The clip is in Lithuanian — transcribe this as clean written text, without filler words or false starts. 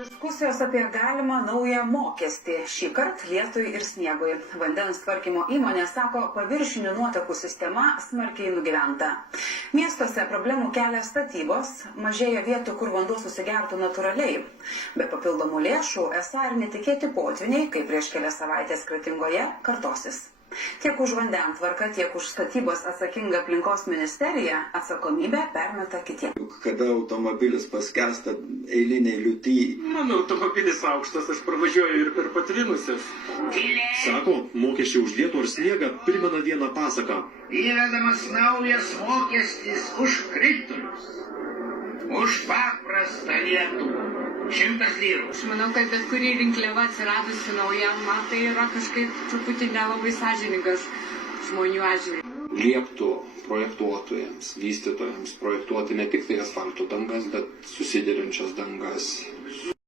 Diskusijos apie galimą naują mokestį, šį kartą lietui ir sniegui. Vandens tvarkymo įmonė sako, paviršinių nuotekų sistema smarkiai nugyventa. Miestuose problemų kelia statybos, mažėja vietų, kur vanduo susigertų natūraliai. Be papildomų lėšų esą ir netikėti potviniai, kaip prieš kelias savaitės Kretingoje, kartosis. Tiek už vandentvarką, tiek už statybos atsakinga aplinkos ministerija atsakomybę permeta kitiems. Kada automobilis paskęsta eiliniai liūty. Mano automobilis aukštas, aš pravažiuoju ir per patvinusias. Sako, mokesčiai už lietų ar sniegą primena vieną pasaką. Įvedamas naujas mokestis už kritulius, už paprastą lietų. 100 lyrų. Aš manau, kad bet kuri rinkliava atsiradusi nauja, man tai yra kažkaip truputį nelabai sąžiningas žmonių atžvilgiu. Lieptų projektuotojams, vystytojams projektuoti ne tik tai asfalto dangas, bet susiderinčias dangas.